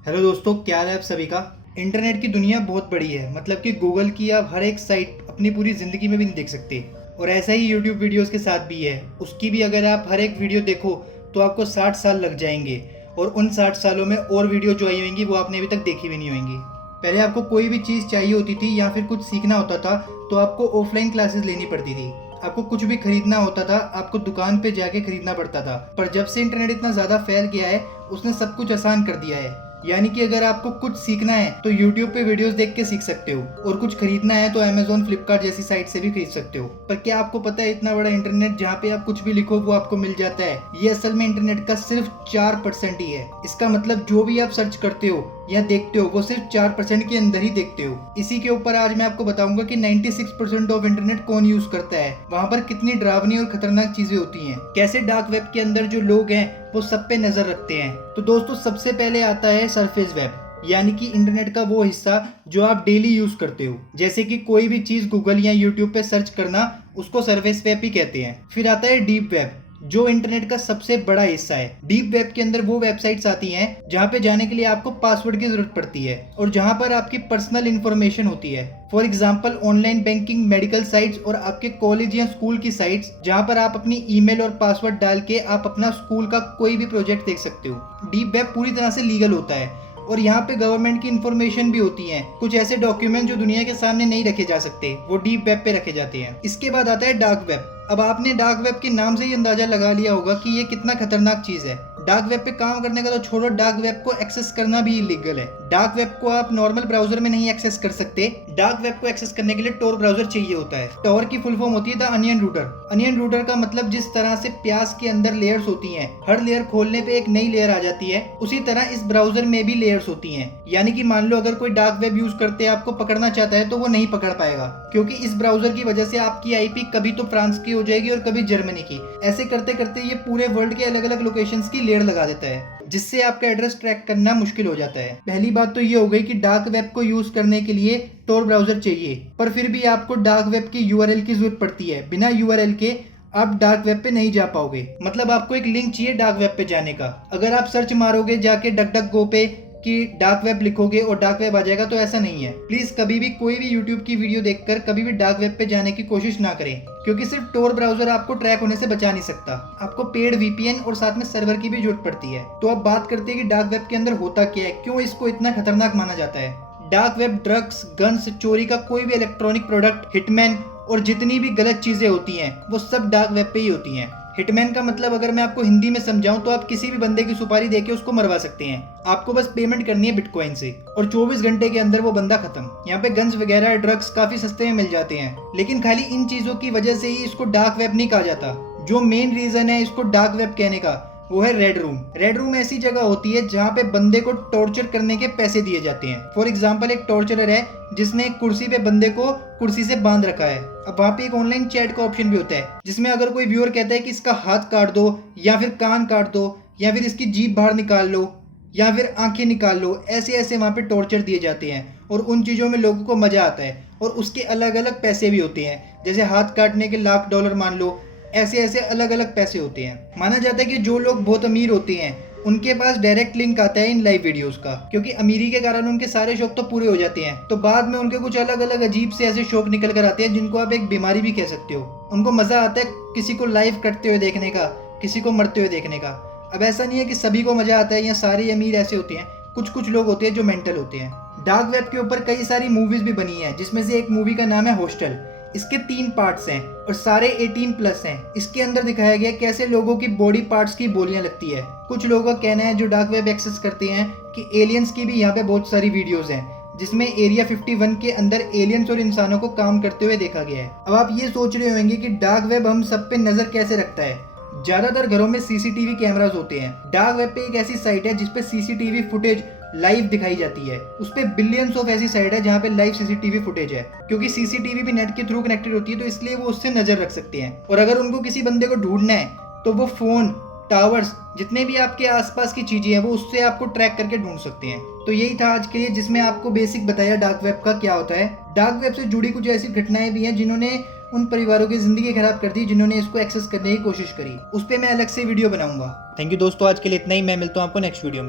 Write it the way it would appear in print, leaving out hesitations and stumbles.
Hello दोस्तों, क्या हाल है आप सभी का। इंटरनेट की दुनिया बहुत बड़ी है। मतलब कि गूगल की आप हर एक साइट अपनी पूरी ज़िंदगी में भी नहीं देख सकते। और ऐसा ही यूट्यूब वीडियोस के साथ भी है। उसकी भी अगर आप हर एक वीडियो देखो तो आपको 60 साल लग जाएंगे। और उन 60 सालों में और वीडियो जो आई होंगी वो आपने अभी तक देखी भी नहीं होंगी। पहले आपको कोई भी चीज़ चाहिए होती थी या फिर कुछ सीखना होता था तो आपको ऑफलाइन क्लासेस लेनी पड़ती थी। आपको कुछ भी खरीदना होता था आपको दुकान पे जाके खरीदना पड़ता था। पर जब से इंटरनेट इतना ज़्यादा फैल गया है उसने सब कुछ आसान कर दिया है। यानी कि अगर आपको कुछ सीखना है तो YouTube पे वीडियोस देख के सीख सकते हो, और कुछ खरीदना है तो Amazon, फ्लिपकार्ट जैसी साइट से भी खरीद सकते हो। पर क्या आपको पता है इतना बड़ा इंटरनेट जहाँ पे आप कुछ भी लिखो वो आपको मिल जाता है, ये असल में इंटरनेट का सिर्फ 4% ही है। इसका मतलब जो भी आप सर्च करते हो या देखते हो वो सिर्फ 4% के अंदर ही देखते हो। इसी के ऊपर आज मैं आपको बताऊंगा कि 96% ऑफ इंटरनेट कौन यूज करता है, वहाँ पर कितनी डरावनी और खतरनाक चीजें होती हैं, कैसे डार्क वेब के अंदर जो लोग हैं वो सब पे नजर रखते हैं। तो दोस्तों सबसे पहले आता है सरफेस वेब, यानी कि इंटरनेट का वो हिस्सा जो आप डेली यूज करते हो। जैसे कि कोई भी चीज गूगल या यूट्यूब पे सर्च करना, उसको सरफेस वेब ही कहते हैं। फिर आता है डीप वेब, जो इंटरनेट का सबसे बड़ा हिस्सा है। डीप वेब के अंदर वो वेबसाइट्स आती हैं जहाँ पे जाने के लिए आपको पासवर्ड की जरूरत पड़ती है और जहाँ पर आपकी पर्सनल इंफॉर्मेशन होती है। For example online banking, medical sites और आपके कॉलेज या स्कूल की साइट्स, जहाँ पर आप अपनी ईमेल और पासवर्ड डाल के आप अपना स्कूल का कोई भी प्रोजेक्ट देख सकते हो। डीप वेब पूरी तरह से लीगल होता है और यहाँ पे गवर्नमेंट की इन्फॉर्मेशन भी होती है। कुछ ऐसे डॉक्यूमेंट जो दुनिया के सामने नहीं रखे जा सकते वो डीप वेब पे रखे जाते हैं। इसके बाद आता है डार्क वेब। अब आपने डार्क वेब के नाम से ही अंदाजा लगा लिया होगा कि ये कितना खतरनाक चीज है। डार्क वेब पे काम करने का तो छोड़ो, डार्क वेब को एक्सेस करना भी इलीगल है। डार्क वेब को आप नॉर्मल ब्राउजर में नहीं एक्सेस कर सकते। डार्क वेब को एक्सेस करने के लिए टोर ब्राउजर चाहिए होता है। टोर की फुल फॉर्म होती है the onion router. Onion router का मतलब जिस तरह से प्याज के अंदर लेयर्स होती हैं, हर लेयर खोलने पे एक नई लेयर आ जाती है, उसी तरह इस ब्राउजर में भी लेयर्स होती हैं। यानी कि मान लो अगर कोई डार्क वेब यूज करते आपको पकड़ना चाहता है तो वो नहीं पकड़ पाएगा, क्योंकि इस ब्राउजर की वजह से आपकी आईपी कभी तो फ्रांस की हो जाएगी और कभी जर्मनी की। ऐसे करते करते ये पूरे वर्ल्ड के अलग अलग लोकेशंस की लेयर लगा देता है, जिससे आपका एड्रेस ट्रैक करना मुश्किल हो जाता है। पहली बात तो ये हो गई कि डार्क वेब को यूज करने के लिए टोर ब्राउजर चाहिए, पर फिर भी आपको डार्क वेब की यूआरएल की जरूरत पड़ती है। बिना यूआरएल के आप डार्क वेब पे नहीं जा पाओगे। मतलब आपको एक लिंक चाहिए डार्क वेब पे जाने का। अगर आप सर्च मारोगे जाके डक डक गो पे कि डार्क वेब लिखोगे और डार्क वेब आ जाएगा, तो ऐसा नहीं है। प्लीज कभी भी कोई भी यूट्यूब की वीडियो देखकर कभी भी डार्क वेब पे जाने की कोशिश ना करें, क्योंकि सिर्फ टोर ब्राउजर आपको ट्रैक होने से बचा नहीं सकता। आपको पेड वीपीएन और साथ में सर्वर की भी जरूरत पड़ती है। तो अब बात करते हैं कि डार्क वेब के अंदर होता क्या है, क्यों इसको इतना खतरनाक माना जाता है। डार्क वेब ड्रग्स, गन्स, चोरी का कोई भी इलेक्ट्रॉनिक प्रोडक्ट, हिटमैन और जितनी भी गलत चीजें होती हैं वो सब डार्क वेब पे ही होती हैं। हिटमैन का मतलब अगर मैं आपको हिंदी में समझाऊं तो आप किसी भी बंदे की सुपारी देके उसको मरवा सकते हैं। आपको बस पेमेंट करनी है बिटकॉइन से और 24 घंटे के अंदर वो बंदा खत्म। यहाँ पे गन्स वगैरह, ड्रग्स काफी सस्ते में मिल जाते हैं, लेकिन खाली इन चीजों की वजह से ही इसको डार्क वेब नहीं कहा जाता। जो मेन रीजन है इसको डार्क वेब कहने का वो है रेड रूम। रेड रूम ऐसी जगह होती है जहाँ पे बंदे को टॉर्चर करने के पैसे दिए जाते हैं। फॉर एग्जाम्पल एक टॉर्चरर है जिसने एक कुर्सी पे बंदे को कुर्सी से बांध रखा है। अब वहाँ पे एक ऑनलाइन चैट का ऑप्शन भी होता है, जिसमें अगर कोई व्यूअर कहता है कि इसका हाथ काट दो या फिर कान काट दो या फिर इसकी जीभ बाहर निकाल लो या फिर आंखें निकाल लो, ऐसे ऐसे वहाँ पे टॉर्चर दिए जाते हैं और उन चीज़ों में लोगों को मजा आता है। और उसके अलग अलग पैसे भी होते हैं, जैसे हाथ काटने के $1,00,000 मान लो, ऐसे ऐसे अलग अलग पैसे होते हैं। माना जाता है कि जो लोग बहुत अमीर होते हैं उनके पास डायरेक्ट लिंक आता है इन लाइव वीडियोस का, क्योंकि अमीरी के कारण उनके सारे शौक तो पूरे हो जाते हैं, तो बाद में उनके कुछ अलग अलग अजीब से ऐसे शौक निकल कर आते हैं जिनको आप एक बीमारी भी कह सकते हो। उनको मजा आता है किसी को लाइव कटते हुए देखने का, किसी को मरते हुए देखने का। अब ऐसा नहीं है कि सभी को मजा आता है या सारे अमीर ऐसे होते हैं, कुछ कुछ लोग होते हैं जो मेंटल होते हैं। डार्क वेब के ऊपर कई सारी मूवीज भी बनी है, जिसमें से एक मूवी का नाम है हॉस्टल। इसके 3 पार्ट्स हैं और सारे 18+ हैं। इसके अंदर दिखाया गया कैसे लोगों की बॉडी पार्ट्स की बोलियां लगती है। कुछ लोगों का कहना है जो डार्क वेब एक्सेस करते हैं कि एलियंस की भी यहाँ पे बहुत सारी वीडियोस हैं, जिसमें एरिया 51 के अंदर एलियंस और इंसानों को काम करते हुए देखा गया है। अब आप ये सोच रहे होंगे कि डार्क वेब हम सब पे नजर कैसे रखता है। ज्यादातर घरों में सीसीटीवी कैमरास होते हैं। डार्क वेब पे एक ऐसी साइट है जिसपे सीसीटीवी फुटेज लाइव दिखाई जाती है। उस पे बिलियंस ऑफ ऐसी साइट है जहाँ पे लाइव सीसीटीवी फुटेज है, क्योंकि सीसीटीवी भी नेट के थ्रू कनेक्टेड होती है, तो इसलिए वो उससे नजर रख सकते हैं। और अगर उनको किसी बंदे को ढूंढना है तो वो फोन, टावर्स, जितने भी आपके आसपास की चीजें हैं वो उससे आपको ट्रैक करके ढूंढ सकते हैं। तो यही था आज के लिए, जिसमें आपको बेसिक बताया डार्क वेब का क्या होता है। डार्क वेब से जुड़ी कुछ ऐसी घटनाएं भी हैं जिन्होंने उन परिवारों की जिंदगी खराब कर दी जिन्होंने इसको एक्सेस करने की कोशिश करी। उस पर मैं अलग से वीडियो बनाऊंगा। थैंक यू दोस्तों, आज के लिए इतना ही। मैं मिलता हूँ आपको नेक्स्ट वीडियो में।